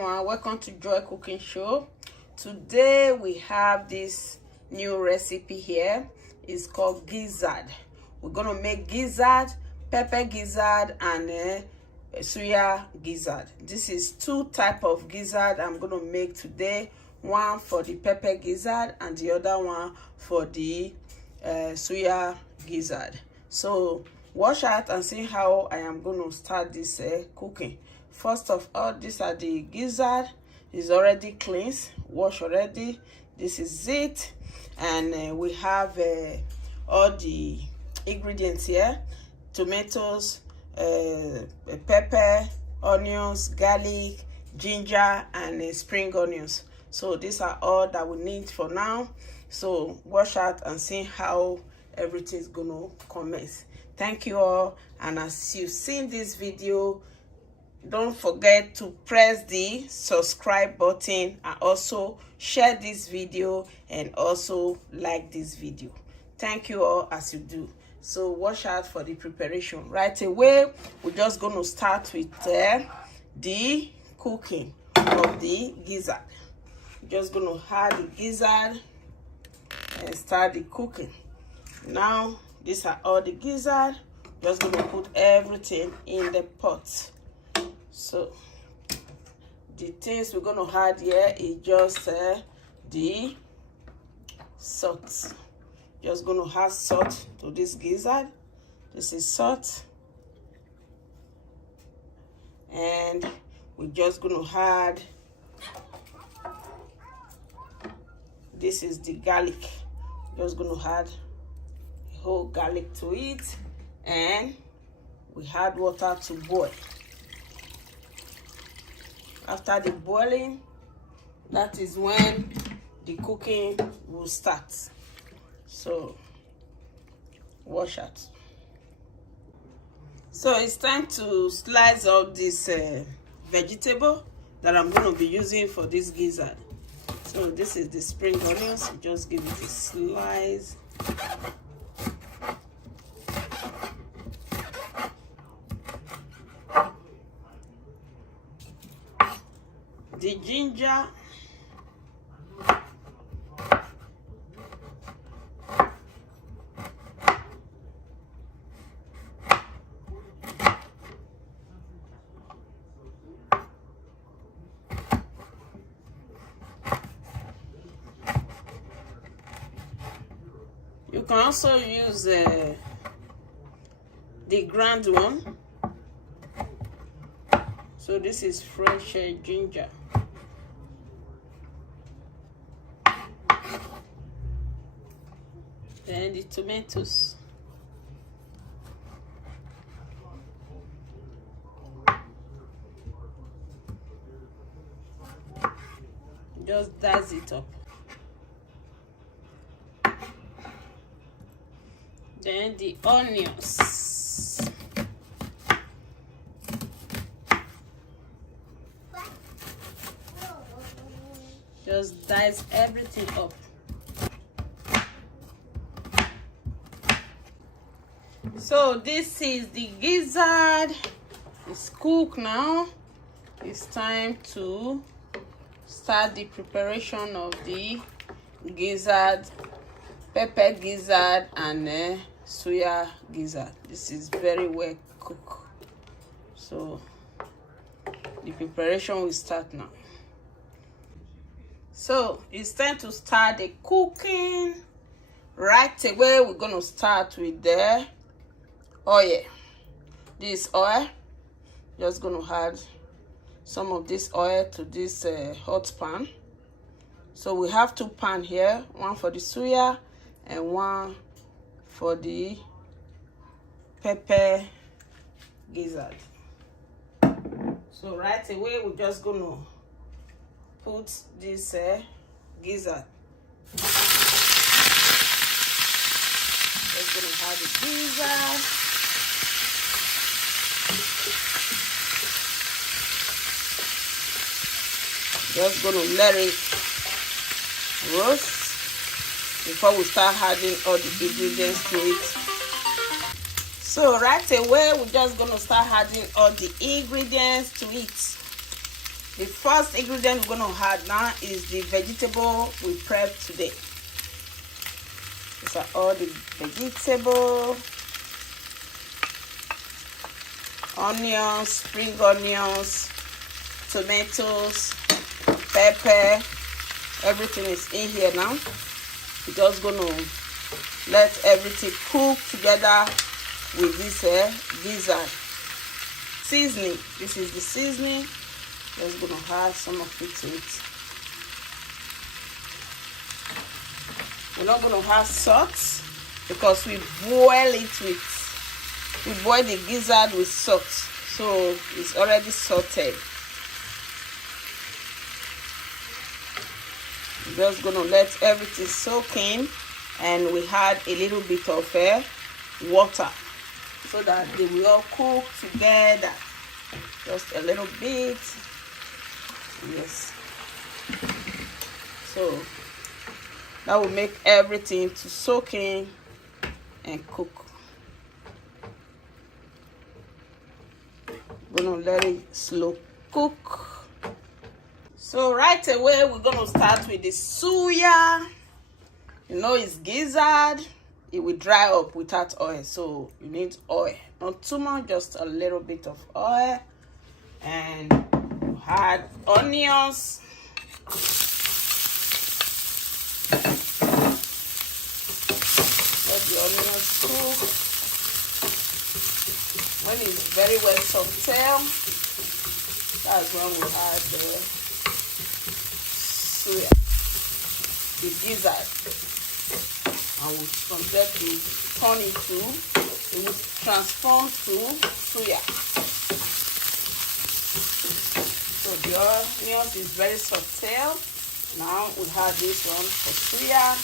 everyone, welcome to Joy Cooking Show. Today we have this new recipe here. It's called gizzard. We're gonna make gizzard, pepper gizzard, and suya gizzard. This is two types of gizzard I'm gonna make today. One for the pepper gizzard and the other one for the suya gizzard. So watch out and see how I am going to start this cooking. First of all, these are the gizzard. It's already cleansed, washed already. This is it, and we have all the ingredients here: tomatoes, pepper, onions, garlic, ginger, and spring onions. So these are all that we need for now. So watch out and see how everything is gonna commence. Thank you all, and as you've seen this video, don't forget to press the subscribe button and also share this video and also like this video. Thank you all as you do. So watch out for the preparation. Right away, we're just going to start with the cooking of the gizzard. Just going to add the gizzard and start the cooking. Now these are all the gizzard. Just going to put everything in the pot. So the things we're going to add here is just the salt. Just going to add salt to this gizzard. This is salt, and we're just going to add, this is the garlic. Just going to add a whole garlic to it, and we add water to boil. After the boiling, that is when the cooking will start. So watch out. So it's time to slice up this vegetable that I'm going to be using for this gizzard. So this is the spring onions. Just give it a slice. The ginger, you can also use the ground one. So this is fresh ginger. Then the tomatoes. Just dice it up. Then the onions. Just dice everything up. So this is the gizzard. It's cooked now. It's time to start the preparation of the gizzard, pepper gizzard, and suya gizzard. This is very well cooked. So the preparation will start now. So it's time to start the cooking. Right away, we're going to start with the oil. This oil, just going to add some of this oil to this hot pan. So we have two pans here, one for the suya and one for the pepper gizzard. So right away, we're just going to put this gizzard. Just going to add the gizzard. Just going to let it roast before we start adding all the ingredients to it. So right away, we're just going to start adding all the ingredients to it. The first ingredient we're going to add now is the vegetable we prepped today. These are all the vegetable, onions, spring onions, tomatoes, pepper. Everything is in here now. We're just going to let everything cook together with this gizzard. Seasoning. This is the seasoning. Just going to add some of it to it. We're not going to have salt because we boil the gizzard with salt, so it's already salted. We're just going to let everything soak in, and we add a little bit of water so that they will all cook together. Just a little bit. Yes. So that will make everything to soak in and cook. We're gonna let it slow cook. So right away we're gonna start with the suya. You know it's gizzard. It will dry up without oil, so you need oil. Not too much, just a little bit of oil. And you add onions. Let the onions cook. When it's very well sauteed, that's when we add the suya, the gizzard, and we subject to turn it will transform to suya. So the onions is very sauteed. Now we have this one for suya.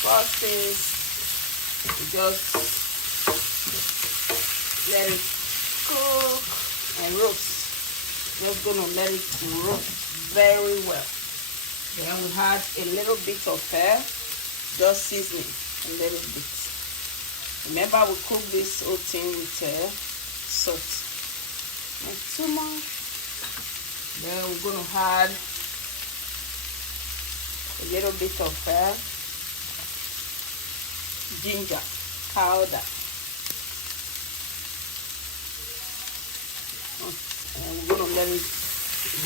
First is we just let it cook and roast. Just gonna let it roast very well. Then we add a little bit of just seasoning, a little bit. Remember, we cook this whole thing with salt. Not too much. Then we're gonna add a little bit of ginger powder. And we're gonna let it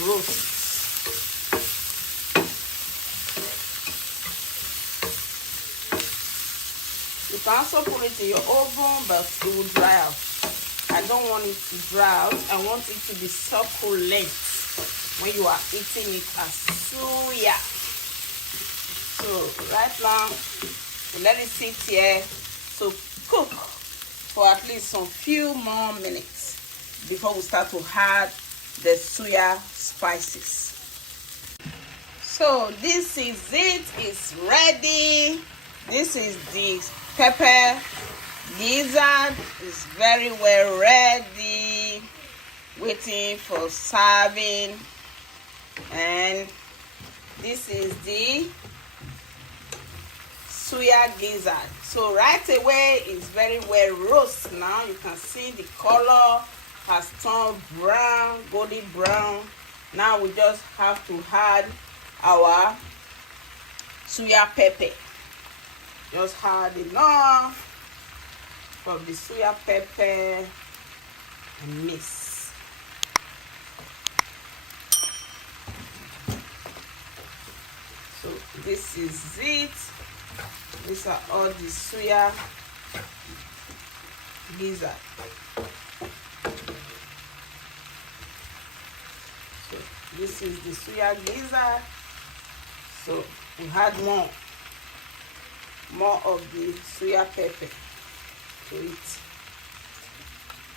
roast. You can also put it in your oven, but it will dry out. I don't want it to dry out. I want it to be succulent when you are eating it as suya. So right now, we let it sit here to cook for at least some few more minutes before we start to add the suya spices. So this is it. It's ready. This is the pepper gizzard. It's very well ready, waiting for serving. And this is the suya gizzard. So right away it's very well roasted. Now you can see the color has turned brown, golden brown. Now we just have to add our suya pepper. Just add enough of the suya pepper and mix. So this is it. These are all the suya gizzard. So this is the suya gizzard. So we had more of the suya pepper to it.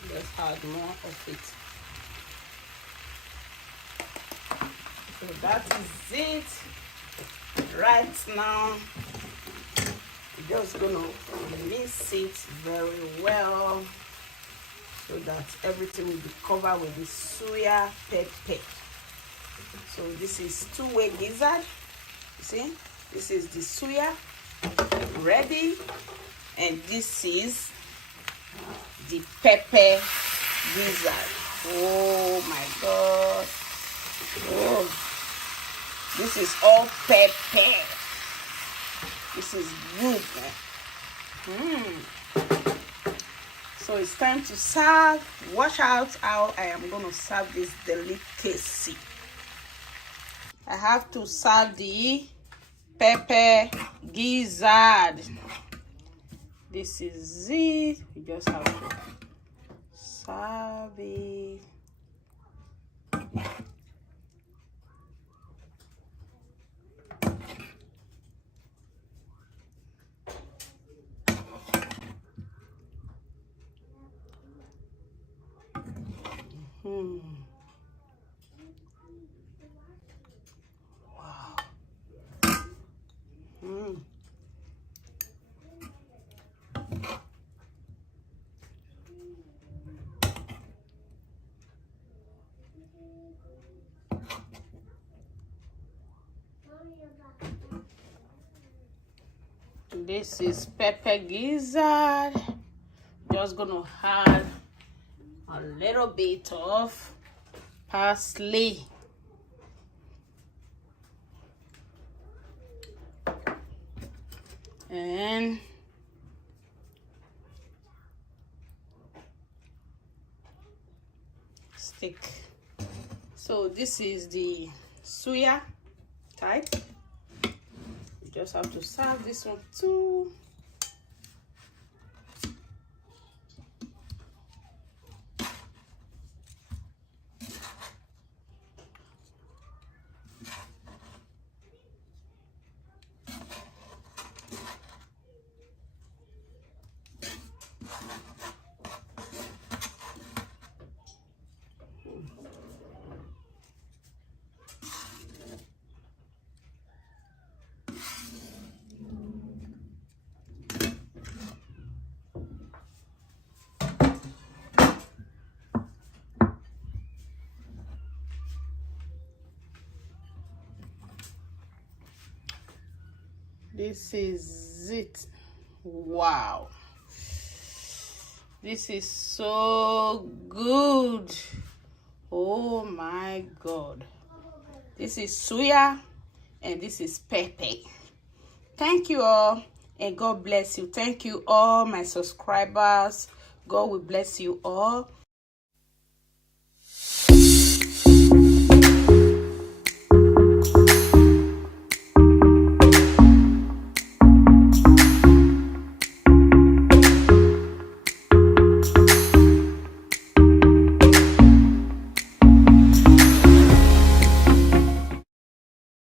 Just add more of it. So that is it. Right now, we're just gonna mix it very well so that everything will be covered with the suya pepper. So this is two-way gizzard. You see, this is the suya ready, and this is the pepper gizzard. Oh This is all pepper. This is good, man. So it's time to serve. Watch out how I am going to serve this delicacy. I have to serve the pepper gizzard. This is it. We just have to serve it. Wow. This is pepper gizzard. Just gonna add a little bit of parsley. And stick. So this is the suya type. You just have to serve this one too. This is it. Wow, this is so good. Oh my God, this is suya and this is pepper. Thank you all and God bless you. Thank you all my subscribers. God will bless you all.